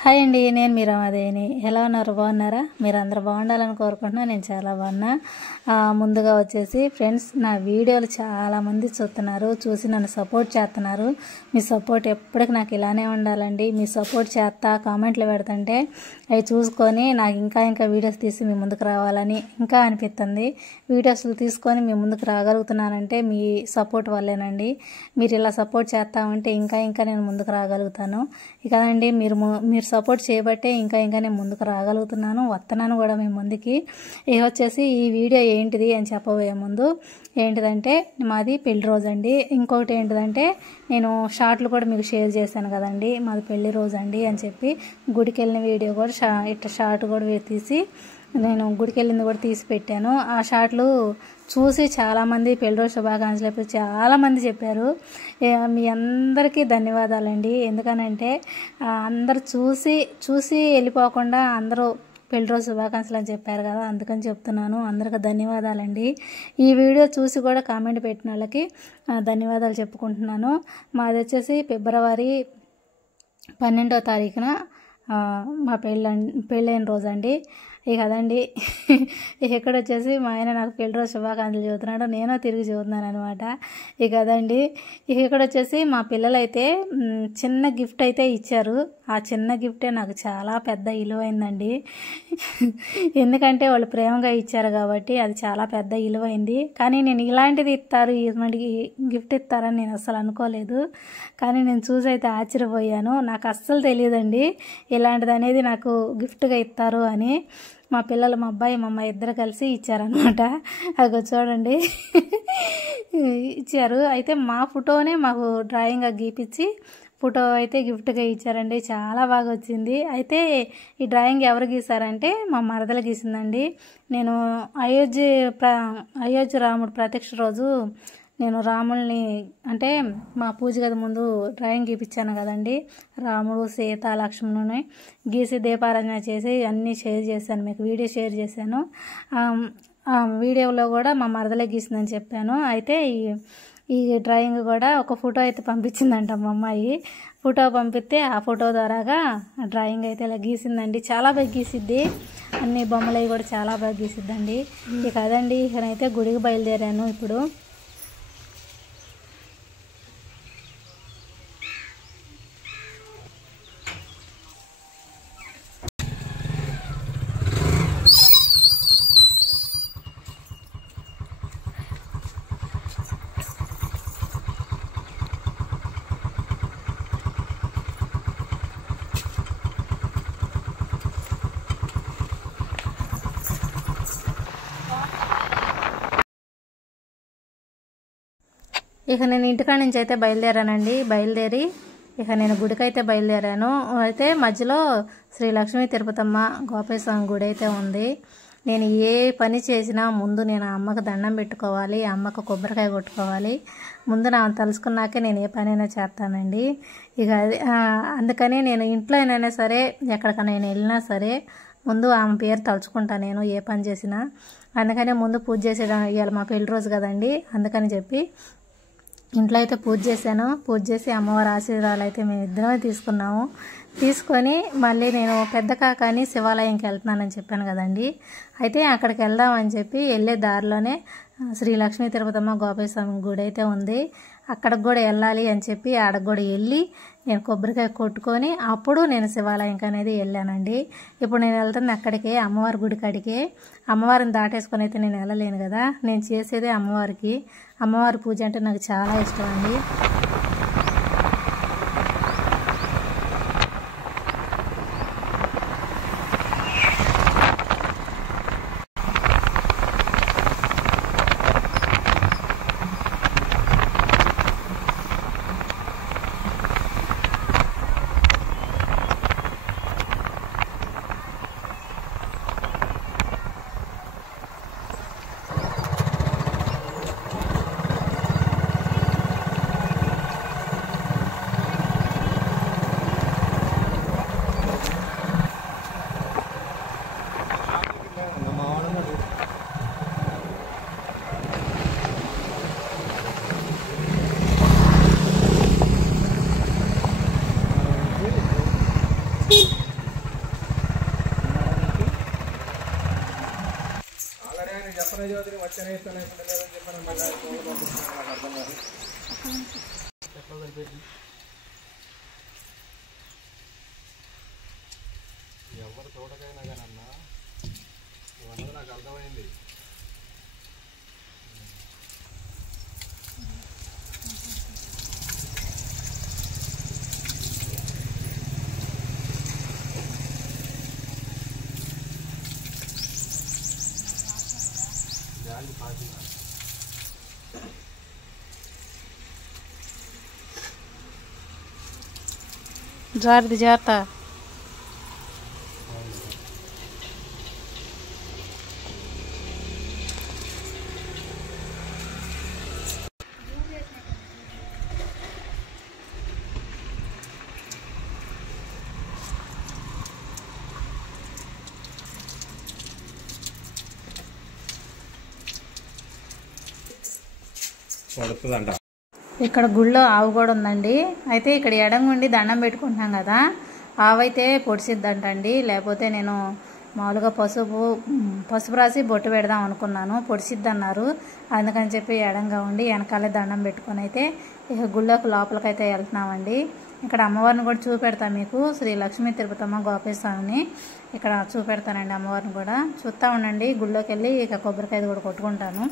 Hi అండి, నేను మీ రమాదేవిని. ఎలా ఉన్నారు? బాగున్నారా? మీరు అందరూ బాగుండాలని కోరుకుంటున్నా. నేను చాలా బాగున్నా. ముందుగా వచ్చేసి ఫ్రెండ్స్, నా వీడియోలు చాలామంది చూస్తున్నారు, చూసి నన్ను సపోర్ట్ చేస్తున్నారు. మీ సపోర్ట్ ఎప్పటికి నాకు ఇలానే ఉండాలండి. మీ సపోర్ట్ చేస్తా కామెంట్లు పెడుతుంటే అవి చూసుకొని నాకు ఇంకా వీడియోస్ తీసి మీ ముందుకు రావాలని ఇంకా అనిపిస్తుంది. వీడియోస్లు తీసుకొని మీ ముందుకు రాగలుగుతున్నానంటే మీ సపోర్ట్ వల్లేనండి. మీరు ఇలా సపోర్ట్ చేస్తా ఉంటే ఇంకా నేను ముందుకు రాగలుగుతాను. కదండి, మీరు సపోర్ట్ చేయబట్టే ఇంకా నేను ముందుకు రాగలుగుతున్నాను, వస్తున్నాను కూడా మీ ముందుకి. ఇక వచ్చేసి ఈ వీడియో ఏంటిది అని చెప్పబోయే ముందు ఏంటిదంటే, మాది పెళ్లి రోజు అండి. ఇంకొకటి ఏంటిదంటే, నేను షార్ట్లు కూడా మీకు షేర్ చేశాను కదండి, మాది పెళ్లి రోజు అండి అని చెప్పి. గుడికి వెళ్ళిన వీడియో కూడా ఇట్లా షార్ట్ కూడా తీసి నేను గుడికి వెళ్ళింది కూడా తీసి పెట్టాను. ఆ షార్ట్లు చూసి చాలామంది పెళ్లి రోజు శుభాకాంక్షలు చెప్పి చాలామంది చెప్పారు. మీ అందరికీ ధన్యవాదాలండి. ఎందుకనంటే అందరు చూసి వెళ్ళిపోకుండా అందరూ పెళ్లి రోజు శుభాకాంక్షలు అని చెప్పారు కదా, అందుకని చెప్తున్నాను. అందరికీ ధన్యవాదాలండి. ఈ వీడియో చూసి కూడా కామెంట్ పెట్టిన వాళ్ళకి ధన్యవాదాలు చెప్పుకుంటున్నాను. మాది వచ్చేసి ఫిబ్రవరి 12వ తారీఖున మా పెళ్ళైన రోజు అండి. ఇక అదండి, ఇక్కడ వచ్చేసి మా ఆయన నాకు పెళ్లి రోజు శుభాకాంక్షలు చెబుతున్నాడు, నేను తిరిగి చెబుతున్నాను అనమాట. ఇక అదండి, ఇక్కడ వచ్చేసి మా పిల్లలైతే చిన్న గిఫ్ట్ అయితే ఇచ్చారు. ఆ చిన్న గిఫ్టే నాకు చాలా పెద్ద విలువైందండి. ఎందుకంటే వాళ్ళు ప్రేమగా ఇచ్చారు కాబట్టి అది చాలా పెద్ద విలువైంది. కానీ నేను ఇలాంటిది ఇస్తారు, మనకి గిఫ్ట్ ఇస్తారని నేను అస్సలు అనుకోలేదు. కానీ నేను చూసి అయితే ఆశ్చర్యపోయాను. నాకు అస్సలు తెలియదండి ఇలాంటిది అనేది నాకు గిఫ్ట్గా ఇస్తారు అని. మా పిల్లలు, మా అబ్బాయి మా అమ్మ ఇద్దరు కలిసి ఇచ్చారనమాట. అది చూడండి ఇచ్చారు. అయితే మా ఫోటోనే మాకు డ్రాయింగ్గా గీపించి ఫోటో అయితే గిఫ్ట్గా ఇచ్చారండి. చాలా బాగా వచ్చింది. అయితే ఈ డ్రాయింగ్ ఎవరు గీసారంటే మా మరదలు గీసిందండి. నేను అయోధ్య రాముడు ప్రత్యక్ష రోజు నేను రాముల్ని అంటే మా పూజ గది ముందు డ్రాయింగ్ గీపించాను కదండి. రాముడు, సీత, లక్ష్మణుని గీసి దీపారాధన చేసి అన్నీ షేర్ చేశాను, మీకు వీడియో షేర్ చేశాను. ఆ వీడియోలో కూడా మా మరదలే గీసిందని చెప్పాను. అయితే ఈ డ్రాయింగ్ కూడా ఒక ఫోటో అయితే పంపించిందంట మా అమ్మాయి. ఫోటో పంపిస్తే ఆ ఫోటో ద్వారాగా డ్రాయింగ్ అయితే ఇలా గీసిందండి. చాలా బాగా గీసిద్ది, అన్ని బొమ్మలు అవి కూడా చాలా బాగా గీసిద్దండి. ఇక అదండి, ఇకనైతే గుడికి బయలుదేరాను ఇప్పుడు. ఇక నేను ఇంటికాడ నుంచి అయితే బయలుదేరానండి. బయలుదేరి ఇక నేను గుడికి అయితే బయలుదేరాను. అయితే మధ్యలో శ్రీ లక్ష్మీ తిరుపతమ్మ గోపాల స్వామి గుడి అయితే ఉంది. నేను ఏ పని చేసినా ముందు నేను అమ్మకు దండం పెట్టుకోవాలి, అమ్మకు కొబ్బరికాయ కొట్టుకోవాలి. ముందు నా తలుసుకున్నాకే నేను ఏ పనైనా చేస్తానండి. ఇక అందుకని నేను ఇంట్లో అయినా సరే, ఎక్కడికైనా నేను వెళ్ళినా సరే ముందు ఆమె పేరు తలుచుకుంటాను నేను ఏ పని చేసినా. అందుకనే ముందు పూజ చేసేయడం, ఇవాళ మా పెళ్లి రోజు కదండి, అందుకని చెప్పి ఇంట్లో అయితే పూజ చేశాను. పూజ చేసి అమ్మవారి ఆశీర్వాదాలు అయితే మేము ఇద్దరమే తీసుకొని మళ్ళీ నేను పెద్ద కాకాని శివాలయంకి వెళ్తున్నానని చెప్పాను కదండి. అయితే అక్కడికి వెళ్దామని చెప్పి వెళ్ళే దారిలోనే శ్రీ లక్ష్మీ తిరుపతమ్మ గోపాల స్వామి గుడి అయితే ఉంది. అక్కడికి కూడా వెళ్ళాలి అని చెప్పి ఆడకు కూడా వెళ్ళి నేను కొబ్బరికాయ కొట్టుకొని అప్పుడు నేను శివాలయంకి అనేది వెళ్ళానండి. ఇప్పుడు నేను వెళ్తుంది అక్కడికే, అమ్మవారి గుడి కాడికే. అమ్మవారిని దాటేసుకొని అయితే నేను వెళ్ళలేను కదా, నేను చేసేదే అమ్మవారికి. అమ్మవారి పూజ అంటే నాకు చాలా ఇష్టం అండి. చెప్పనే చదువుతుంది వచ్చనే ఇస్తాను లేదని చెప్పాను మళ్ళీ అర్థం కాదు ఎట్లా సరిపోయింది ఎవరు చూడకైనా కానీ అన్న నువ్వు నాకు అర్థమైంది జాగ్రత్త జాగ్రత్త పడుతుందంట ఇక్కడ గుళ్ళో ఆవు కూడా ఉందండి. అయితే ఇక్కడ ఎడంగుండి దండం పెట్టుకుంటున్నాం కదా, ఆవు అయితే పొడిసిద్దంటండి. లేకపోతే నేను మామూలుగా పసుపు రాసి బొట్టు పెడదాం అనుకున్నాను, పొడిసిద్ది అన్నారు. అందుకని చెప్పి ఎడంగా ఉండి వెనకాలే దండం పెట్టుకొని అయితే ఇక గుళ్ళోకి లోపలికైతే వెళ్తున్నామండి. ఇక్కడ అమ్మవారిని కూడా చూపెడతాను మీకు, శ్రీ లక్ష్మీ తిరుపతమ్మ గోపేశ్వరిని ఇక్కడ చూపెడతానండి. అమ్మవారిని కూడా చూస్తూ ఉండండి. గుళ్ళోకి వెళ్ళి ఇక కొబ్బరికాయ కూడా కొట్టుకుంటాను.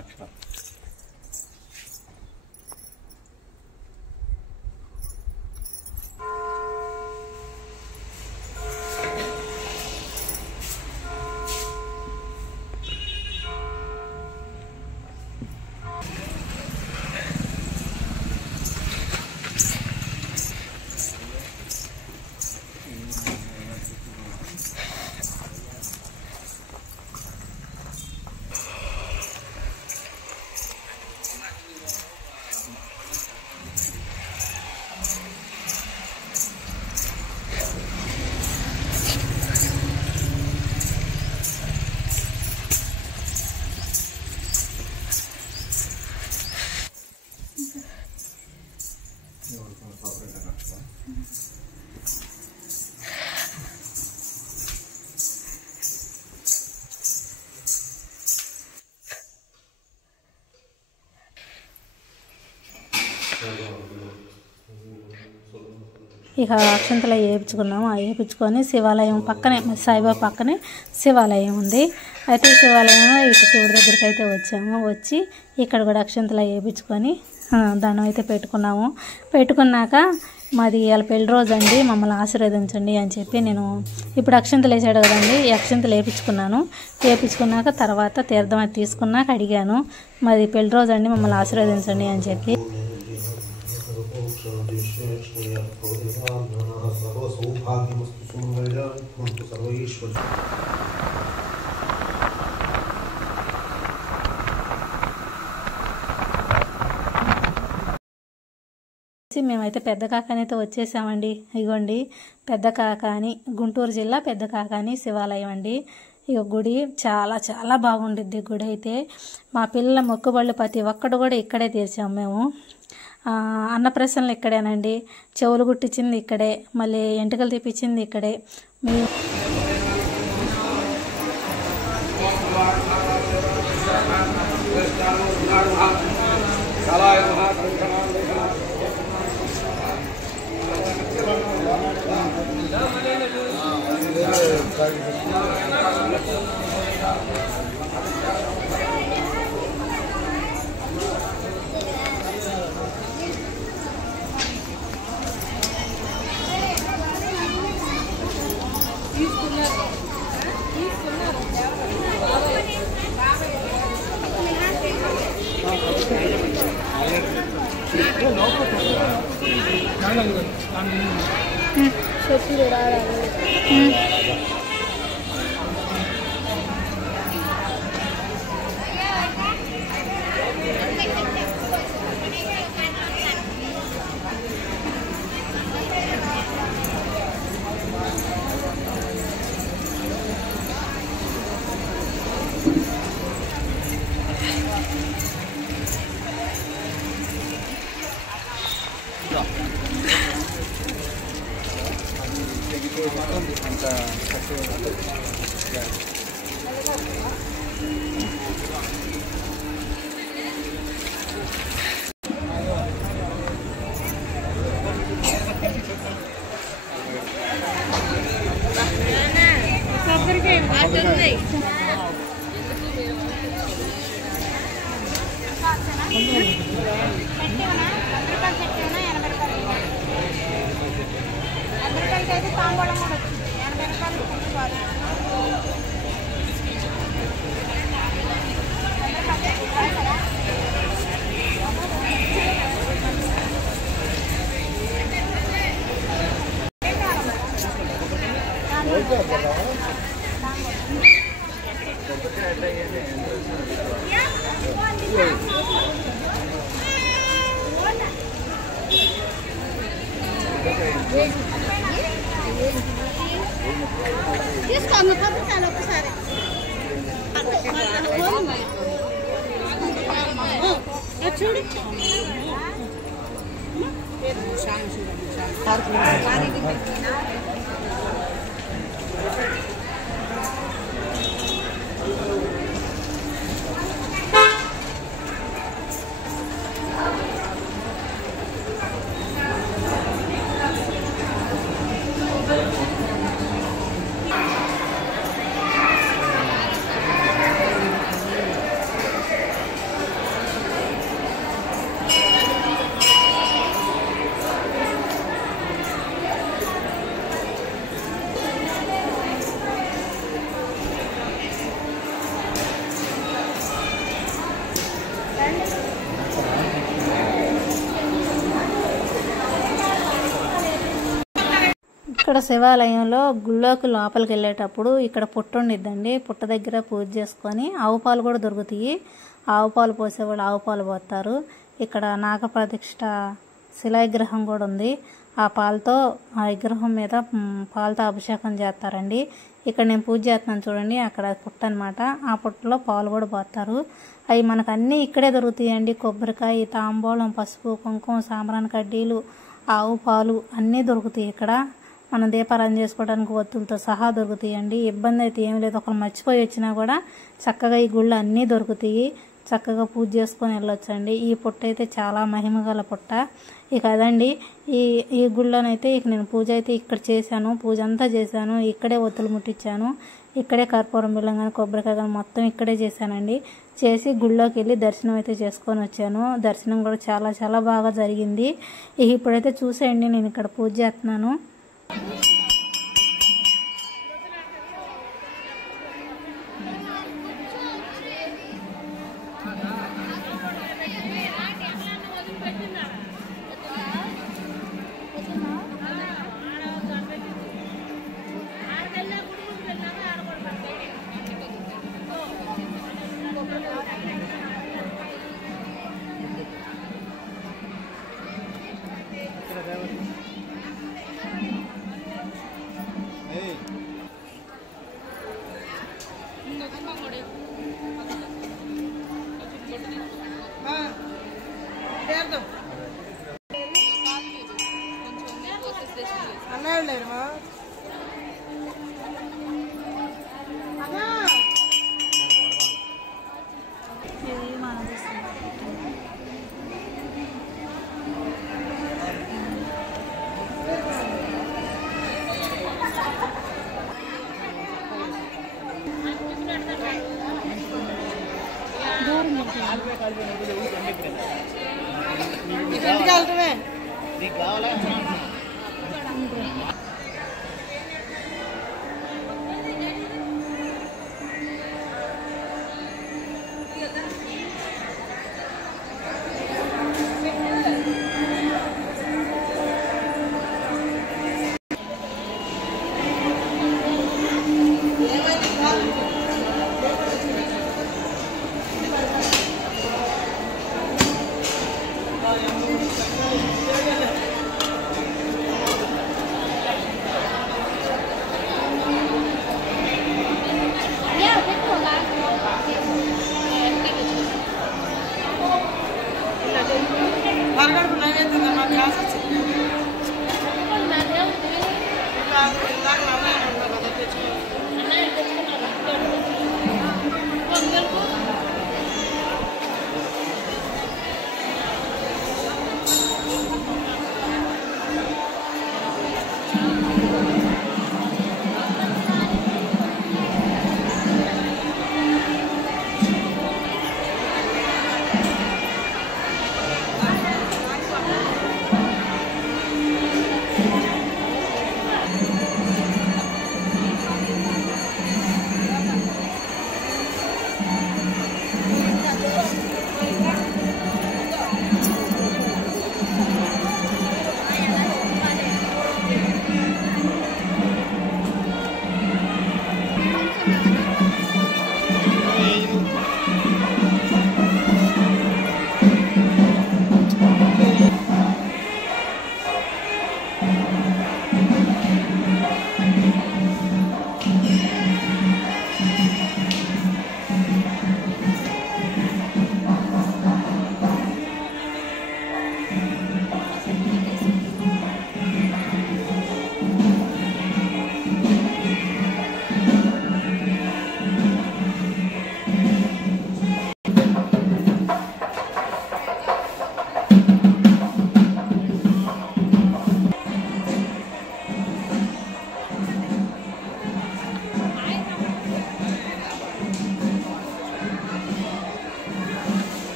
అక్షర ఇక అక్షంతలు వేయించుకున్నాము. వేయించుకొని శివాలయం పక్కనే, సాయిబాబా పక్కనే శివాలయం ఉంది. అయితే శివాలయంలో ఇటు శివుడి దగ్గరికి అయితే వచ్చాము. వచ్చి ఇక్కడ కూడా అక్షంతలు వేయించుకొని దండం అయితే పెట్టుకున్నాము. పెట్టుకున్నాక మాది ఇవాళ పెళ్లి రోజు అండి, మమ్మల్ని ఆశీర్వదించండి అని చెప్పి నేను ఇప్పుడు అక్షంతలు వేసాడు కదండి, ఈ అక్షంతలు వేయించుకున్నాను. వేయించుకున్నాక తర్వాత తీర్థం అది తీసుకున్నాక అడిగాను, మాది పెళ్లి రోజు అండి, మమ్మల్ని ఆశీర్వదించండి అని చెప్పి. మేమైతే పెద్ద కాకాని అయితే వచ్చేసామండి. ఇగోండి పెద్ద కాకాని, గుంటూరు జిల్లా పెద్ద కాకాని శివాలయం అండి. ఇక గుడి చాలా చాలా బాగుండిద్ది. గుడి అయితే మా పిల్లల మొక్కుబళ్ళు ప్రతి ఒక్కటి కూడా ఇక్కడే తీర్చాము మేము. అన్నప్రసన్నలు ఇక్కడేనండి, చెవులు గుట్టించింది ఇక్కడే, మళ్ళీ ఎంటుకలు తీపిచ్చింది ఇక్కడే. ఇక్కడ శివాలయంలో గుళ్ళోకి లోపలికి వెళ్ళేటప్పుడు ఇక్కడ పుట్ట ఉండిద్దండి. పుట్ట దగ్గర పూజ చేసుకొని ఆవు పాలు కూడా దొరుకుతాయి. ఆవు పాలు పోసేవాళ్ళు ఆవు పాలు పోస్తారు. ఇక్కడ నాగప్రతిష్ఠ శిలా విగ్రహం కూడా ఉంది. ఆ పాలతో ఆ విగ్రహం మీద పాలతో అభిషేకం చేస్తారండి. ఇక్కడ నేను పూజ చేస్తున్నాను చూడండి, అక్కడ పుట్ట అనమాట. ఆ పుట్టలో పాలు కూడా పోస్తారు. అవి మనకు అన్నీ ఇక్కడే దొరుకుతాయండి. కొబ్బరికాయ, తాంబూలం, పసుపు, కుంకుమ, సాంబ్రాణి కడ్డీలు, ఆవు పాలు అన్నీ దొరుకుతాయి ఇక్కడ. మనం దీపారాధన చేసుకోవడానికి ఒత్తులతో సహా దొరుకుతాయండి. ఇబ్బంది అయితే ఏమి లేదు. ఒకరు మర్చిపోయి వచ్చినా కూడా చక్కగా ఈ గుళ్ళు అన్నీ దొరుకుతాయి. చక్కగా పూజ చేసుకొని వెళ్ళొచ్చండి. ఈ పుట్ట అయితే చాలా మహిమగల పుట్ట. ఇక అదండి ఈ గుళ్ళోనైతే ఇక నేను పూజ అయితే ఇక్కడ చేశాను. పూజ అంతా చేశాను. ఇక్కడే ఒత్తులు ముట్టించాను. ఇక్కడే కర్పూరం బిల్లం కానీ కొబ్బరికాయ కానీ మొత్తం ఇక్కడే చేశానండి. చేసి గుళ్ళోకి వెళ్ళి దర్శనం అయితే చేసుకొని వచ్చాను. దర్శనం కూడా చాలా చాలా బాగా జరిగింది. ఇప్పుడైతే చూసేయండి నేను ఇక్కడ పూజ చేస్తున్నాను.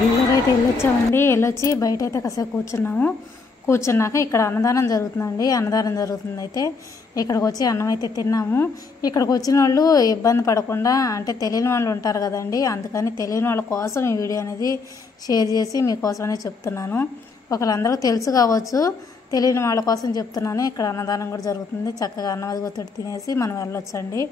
గుళ్ళకి అయితే వెళ్ళొచ్చామండి. వెళ్ళొచ్చి బయట అయితే కాసేపు కూర్చున్నాక ఇక్కడ అన్నదానం జరుగుతుందండి. అన్నదానం జరుగుతుంది. అయితే ఇక్కడికి వచ్చి అన్నం అయితే తిన్నాము. ఇక్కడికి వచ్చిన వాళ్ళు ఇబ్బంది పడకుండా, అంటే తెలియని వాళ్ళు ఉంటారు కదండి, అందుకని తెలియని వాళ్ళ కోసం ఈ వీడియో అనేది షేర్ చేసి మీకోసమనే చెప్తున్నాను. ఒకళ్ళందరూ తెలుసు కావచ్చు, తెలియని వాళ్ళ కోసం చెప్తున్నాను. ఇక్కడ అన్నదానం కూడా జరుగుతుంది. చక్కగా అన్నం అది ఒత్తిడి తినేసి మనం వెళ్ళొచ్చండి.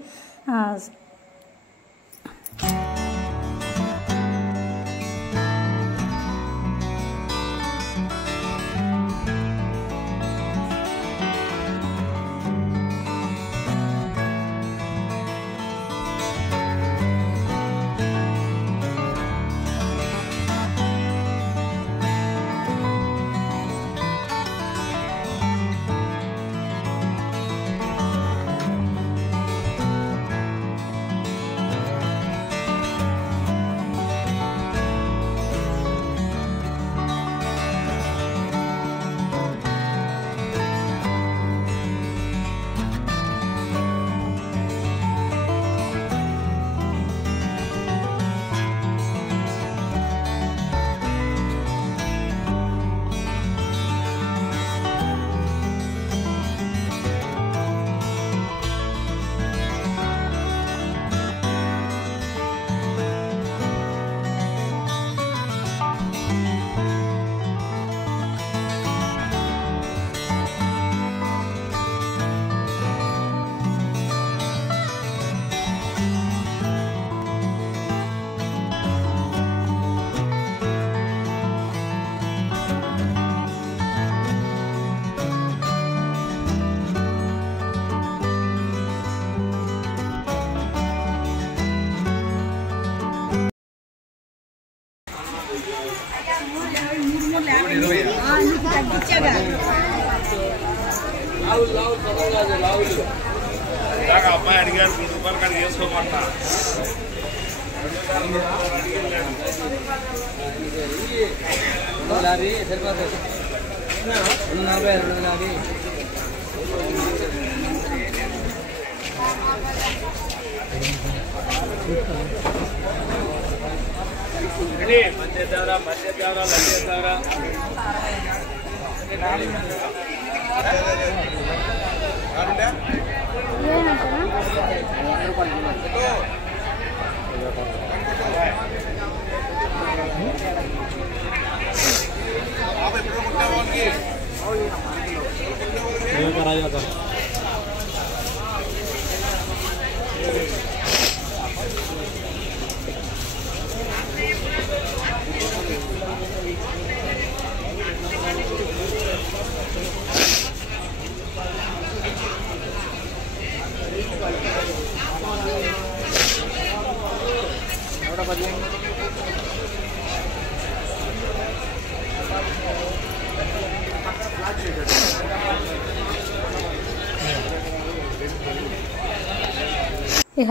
అబ్బాయి అడిగారు 3 రూపాయలు కాడికి వేసుకోమంటా.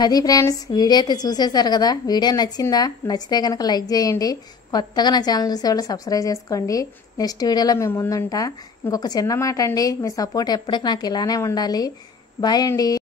అది ఫ్రెండ్స్, వీడియో అయితే చూసేశారు కదా. వీడియో నచ్చిందా? నచ్చితే కనుక లైక్ చేయండి. కొత్తగా నా ఛానల్ చూసేవాళ్ళు సబ్స్క్రైబ్ చేసుకోండి. నెక్స్ట్ వీడియోలో మేము ముందుంటా. ఇంకొక చిన్న మాట అండి, మీ సపోర్ట్ ఎప్పటికీ నాకు ఇలానే ఉండాలి. బాయ్ అండి.